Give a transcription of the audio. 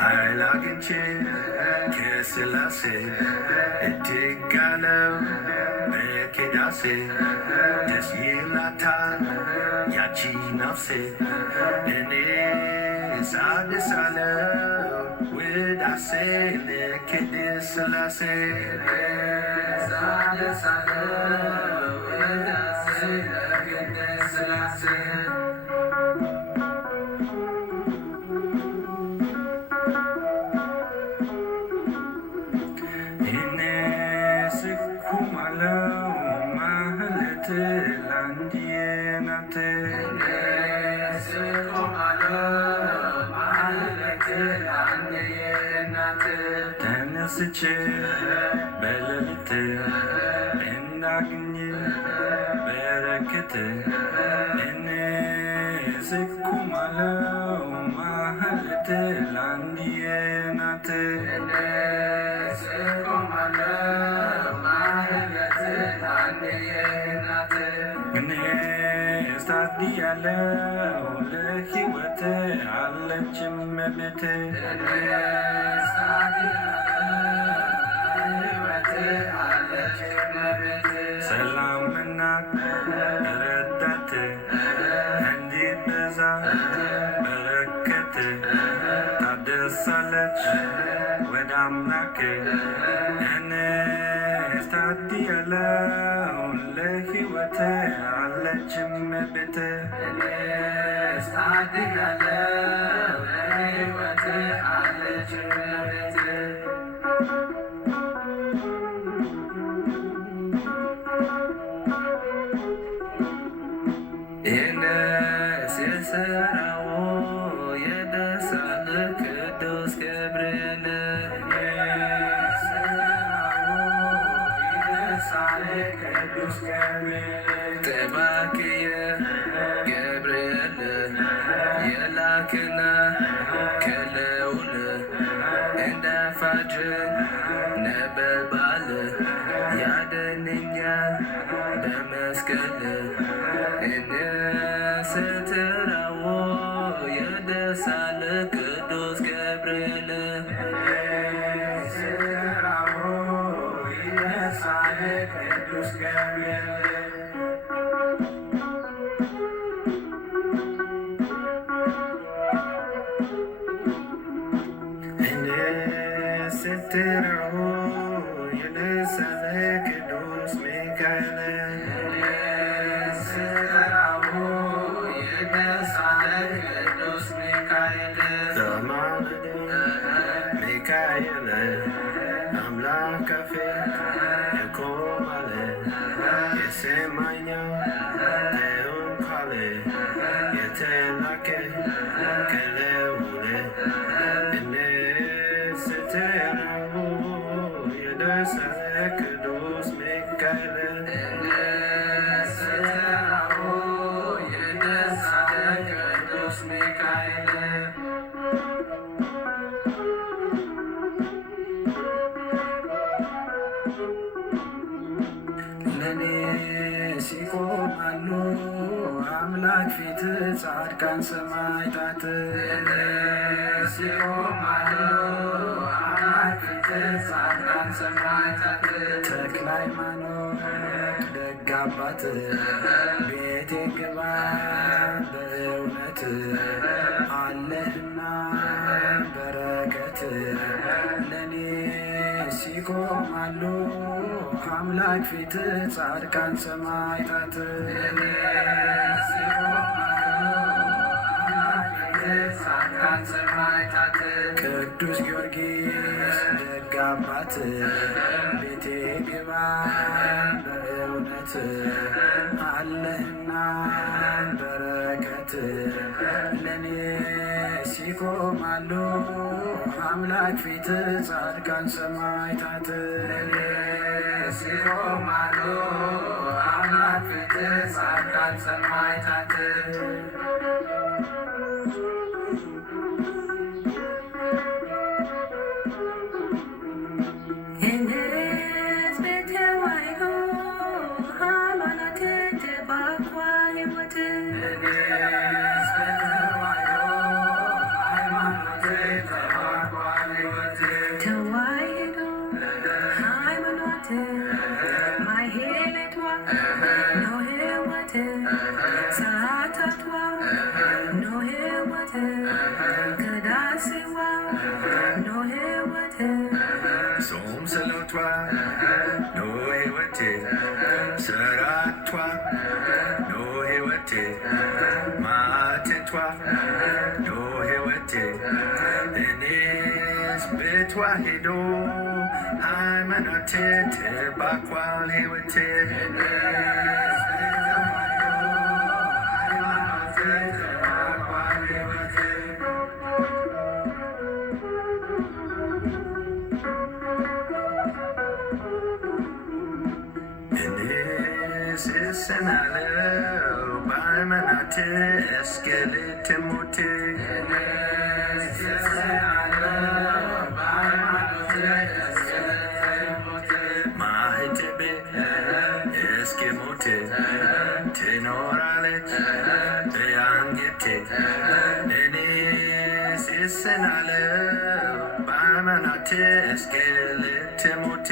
ኃይል አግኝቼ ከሥላሴ እጅግ አለው በኪዳሴ ደስ ይላታል ያቺ ነፍሴ እኔ ሳድሳለው ውዳሴ ለቅድስት ሥላሴ ሳድሳለው ውዳሴ ለቅድስት ሥላሴ ተነስቼ በሌሊት እንዳግኝ በረከት እነስኩማለው ማህሌት ላንዲዬ ናት ታድያለው ለሕይወት አለችም እመቤቴ ሰላምና ረዳት እንዲበዛ በረከት ታደሳለች ወደ አምላክ እኔስ ታድያለው ለሕይወት አለችም እመቤቴ እኔስ ታድያለው ለሕይወት አለችም እመቤቴ ጠባቂየ ገብርኤል የላክና ከልዑል እንደ ፋጅ ነበልባል ያድነኛል በመስቀል እንስትራዎ የደሳለ ቅዱስ ገብርኤል ቅዱስ ገብርኤል ስትራዎ የደሳለ ቅዱስ ሚካኤል ስትራዎ የደሳለ ቅዱስ ሚካኤል ዘማልደ ሚካኤል አምላክ ፊት የቆማለ የሰማኛው ተወካለ የተላከ ከልዑል እነስትራዎ የደሳለ ቅዱስ ሚካኤል እነስትራዎ የደሳለ ቅዱስ ሚካኤል ለኔ ሲቆማሉ አምላክ ፊት ጻድቃን ሰማዕታት ሲቆማሉ አምላክ ፊት ጻድቃን ሰማዕታት ተክለ ሃይማኖት ደግ አባት ቤቴ ግባ በእውነት አለህና በረከት ለኔ ሲቆማሉ አምላክ ፊት ጻድቃን ሰማዕታት ቅዱስ ጊዮርጊስ ደግ አባት ቤቴ ግባ በእውነት አለህና በረከት ሰማዕታት ለኔ ሲቆማሉ አምላክ ፊት ጻድቃን ሰማዕታት ለኔ ሲቆማሉ አምላክ ፊት ጻድቃን ሰማዕታት ጾም ጸሎቷ ነው ሕይወቴ ስራቷ ነው ሕይወቴ ማዕተቷ ነው ሕይወቴ እኔስ ቤቷ ሄዶ ሃይማኖቴ ተባርኳል ሕይወቴ ስሰናለው በሃይማኖቴ እስከ ልትሞት ማህተቤ እስኪሞት ትኖራለች በአንገቴ እኔ ስሰናለው በሃይማኖቴ እስከ ልትሞት